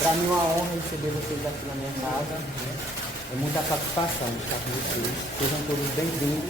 Para mim é uma honra receber vocês aqui na minha casa. É muita satisfação estar com vocês. Sejam todos bem-vindos.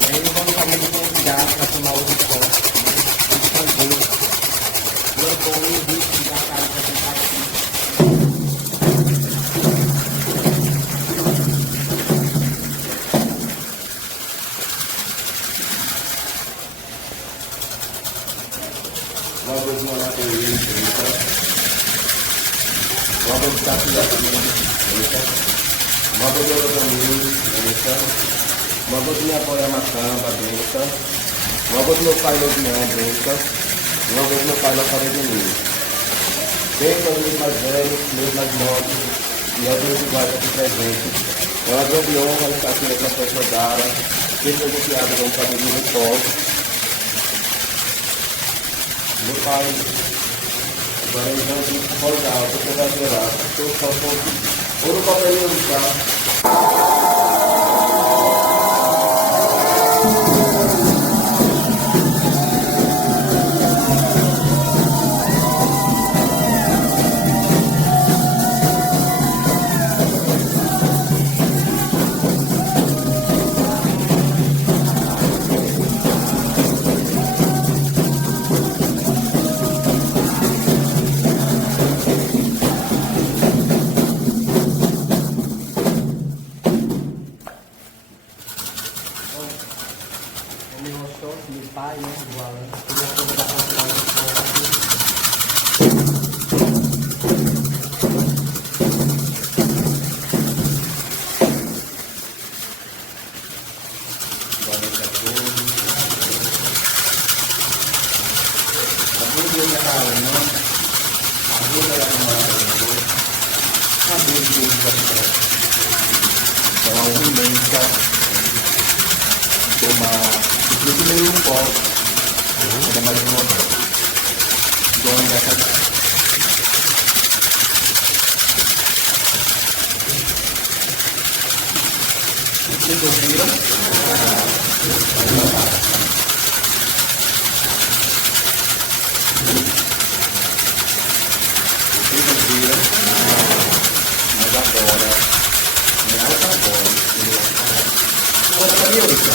E aí eu gostaria de convidar para tomar o copo e fazer o bom invite da casa para tentar aqui. Vamos morar com ele, vamos estar aqui, vamos ver o caminho, vamos me apoiar na cama, vamos meu pai no dinheiro, vamos meu pai na parede de mim. Bem para os mais velhos, meus mais novos, e a Deus iguais aqui presente. É uma grande honra estar aqui nessa festa dada, ser presenteado com o padrinho do povo. Meu pai, agora ele vai rodar, você vai gerar, estou só com Orùko para ele usar. Meu pai, né, do Alan, queria convidar para tomar um copo. Boa noite a todos. Ajuda a cara, não? Ajuda a namorada. Ajuda a imensa. Tomar. Eu tomei um copo. Ainda mais uma. Dona dessa. Vocês ouviram? Mas agora, não é agora. Agora para mim hoje.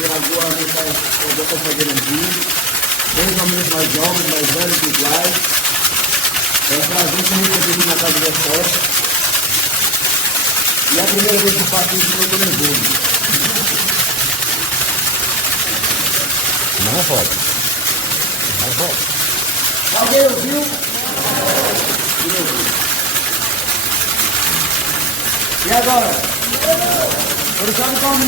de alguma eu estou fazendo aqui. Desde homens mais jovens, mais velhos, iguais. É um prazer que eu recebi na casa da festa. E é a primeira vez que eu faço isso, eu estou nervoso. Não roda. Não roda. Alguém ouviu? E agora? Eu sabe como?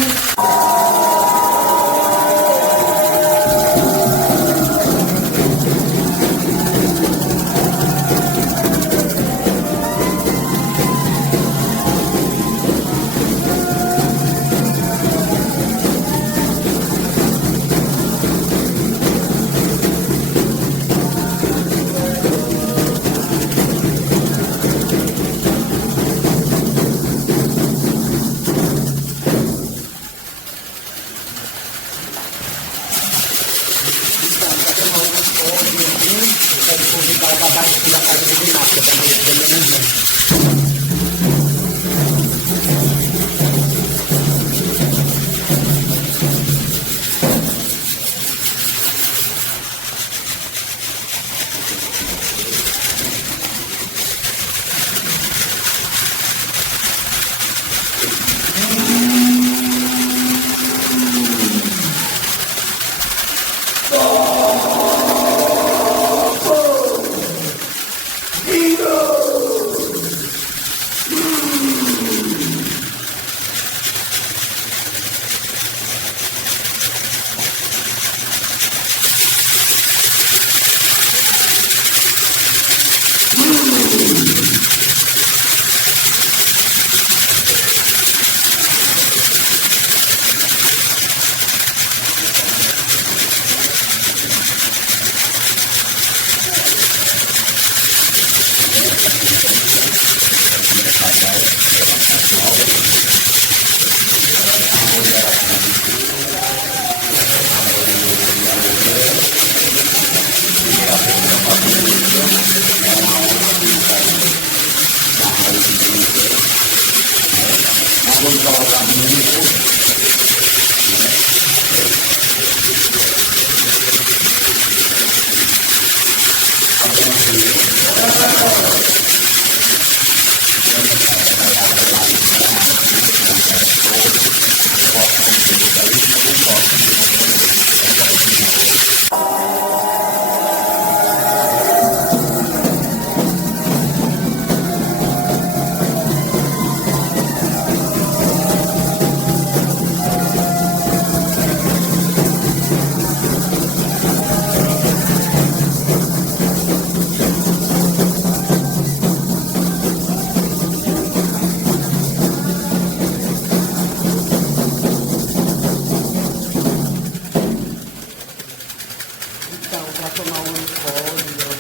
Então, para tomar um Orùko,